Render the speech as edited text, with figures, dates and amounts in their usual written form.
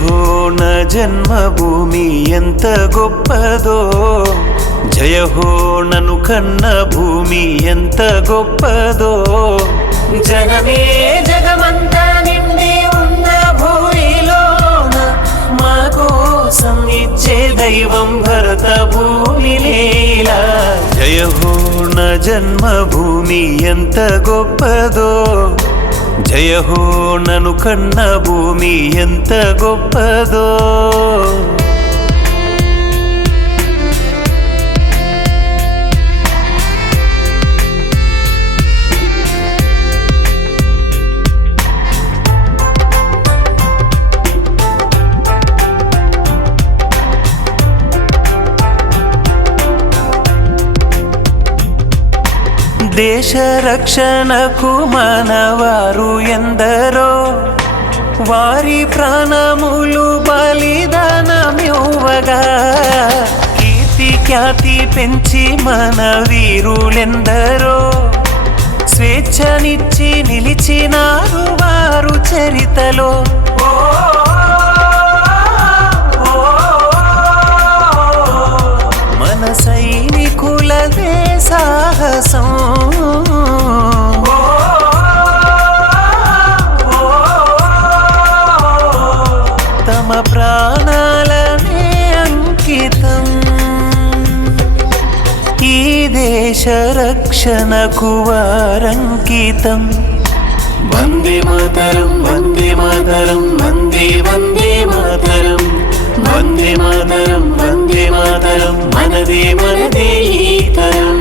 హో నా జన్మభూమి ఎంత గొప్పదో, జయ హో నన్ను కన్న భూమి ఎంత గొప్పదో. జనమే జగమంతా నిండి ఉన్న భూమిలోన మా కోసం ఇచ్చే దైవం భరత భూమి లీలా. జయ హో నా జన్మభూమి ఎంత గొప్పదో, జయ హో నన్ను కన్న భూమి ఎంత గొప్పదో. దేశ రక్షణకు మనవారు ఎందరో, వారి ప్రాణములు బలిదానమివ్వగా. కీర్తి ఖ్యాతి పెంచి మన వీరులెందరో, స్వేచ్ఛనిచ్చి నిలిచినారు వారు చరితలో. మన సైనికులదే సాహసం, తమ ప్రాణాలనే అంకితం. ఈ దేశ రక్షణకు వారంకితం. వందే మాతరం వందే మాతరం వందే వందే మాతరం, వందే మాతరం వందే మాతరం మనదే మనదే ఈ తరం.